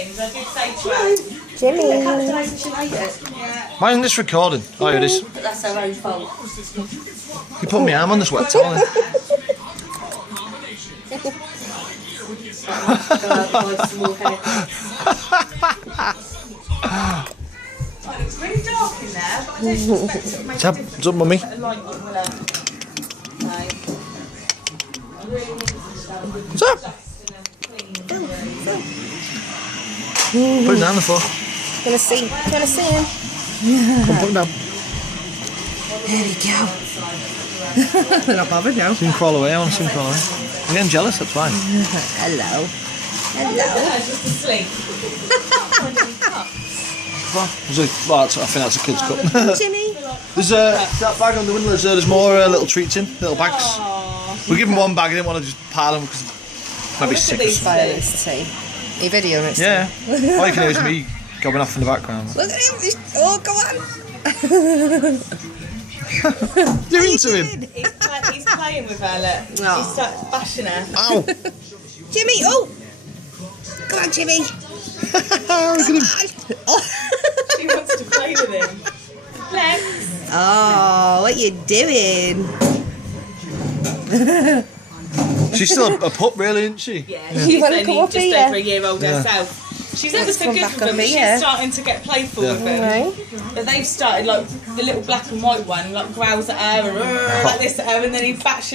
I did say to her. Jimmy. Why isn't this recording? Oh, it is. But that's our own fault. You put my arm on this wet towel. It's really dark in there, but I don't expect it to make a difference. What's up, mummy? A light on, will it? No. What's up? Put it down on the floor. Gonna see him. Come put it down. There we go. They're not bothered now. See him crawl away. I want to see him crawl away. I'm getting jealous, that's why. Hello. Just asleep. I think that's a kid's cup. Jimmy. There's that bag on the window. There's more little treats in, little bags. We give him one bag. I didn't want to just pile them because maybe sick or something. Violet's tea. Your video, it's Yeah. All you can hear is me going off in the background. Look at him. Oh, go on. You're into him. He's playing with her, look. Oh. He starts bashing her. Ow. Jimmy, oh. Come on, Jimmy. Look at him. She wants to play with him. Lex. Oh, what you doing? She's still a pup, really, isn't she? Yeah, You she's wanna only come up just here? over a year old herself. She's ever so come good back with on them. me, She's yeah. starting to get playful with them. Right. But they've started, like, the little black and white one, like, growls at her and like this at her, and then he bats